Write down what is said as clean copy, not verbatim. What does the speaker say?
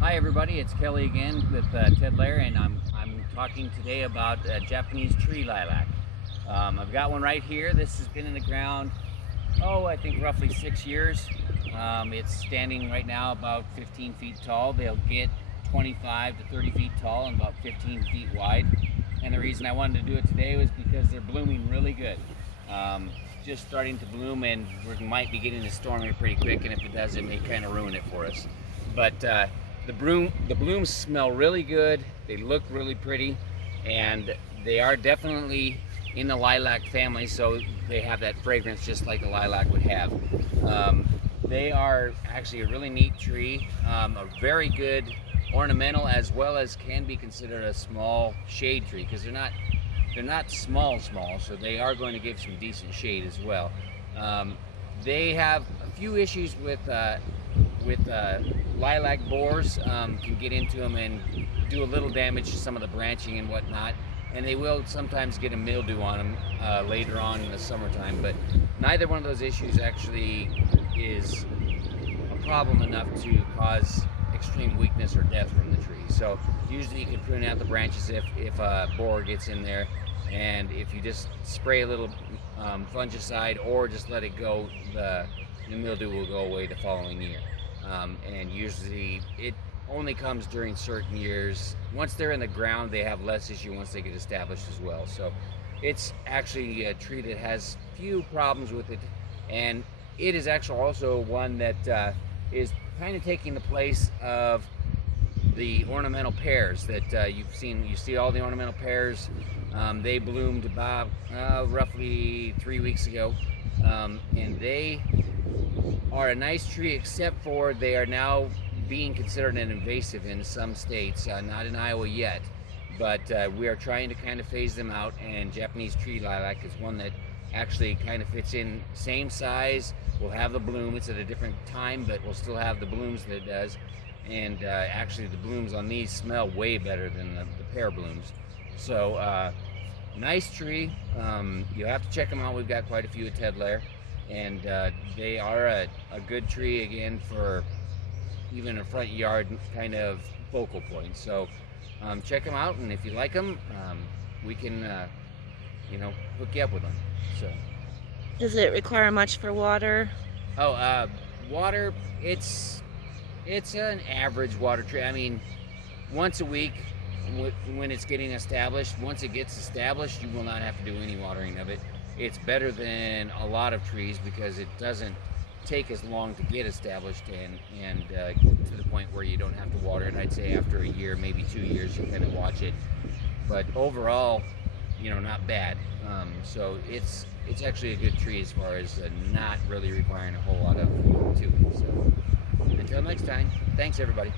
Hi everybody, it's Kelly again with Ted Lare, and I'm talking today about Japanese Tree Lilac. I've got one right here. This has been in the ground, I think roughly 6 years. It's standing right now about 15 feet tall. They'll get 25 to 30 feet tall and about 15 feet wide. And the reason I wanted to do it today was because they're blooming really good. Just starting to bloom, and we might be getting a storm here pretty quick, and if it does, it may kind of ruin it for us. But the blooms smell really good. They look really pretty, and they are definitely in the lilac family, so they have that fragrance just like a lilac would have. They are actually a really neat tree, a very good ornamental, as well as can be considered a small shade tree, because they're not small, so they are going to give some decent shade as well. They have a few issues with lilac borers, can get into them and do a little damage to some of the branching and whatnot, and they will sometimes get a mildew on them later on in the summertime, but neither one of those issues actually is a problem enough to cause extreme weakness or death from the tree. So usually you can prune out the branches if a borer gets in there, and if you just spray a little fungicide or just let it go, the mildew will go away the following year. And usually it only comes during certain years. Once they're in the ground, they have less issue once they get established as well. So it's actually a tree that has few problems with it, and it is actually also one that is kind of taking the place of the ornamental pears that you've seen. You see all the ornamental pears. They bloomed about roughly 3 weeks ago, and they are a nice tree, except for they are now being considered an invasive in some states, not in Iowa yet, but we are trying to kind of phase them out, and Japanese Tree Lilac is one that actually kind of fits in, same size, will have the bloom. It's at a different time, but we'll still have the blooms that it does, and actually the blooms on these smell way better than the pear blooms. So nice tree. You have to check them out. We've got quite a few at Ted Lare, and they are a good tree, again, for even a front yard kind of focal point. So check them out, and if you like them, we can hook you up with them. So Does it require much for water? Water, it's an average water tree. I mean, once a week when it's getting established. Once it gets established, you will not have to do any watering of it. It's better than a lot of trees because it doesn't take as long to get established and to the point where you don't have to water it. I'd say after a year, maybe 2 years, you kind of watch it. But overall, not bad. So it's actually a good tree as far as not really requiring a whole lot of to it. So until next time, thanks everybody.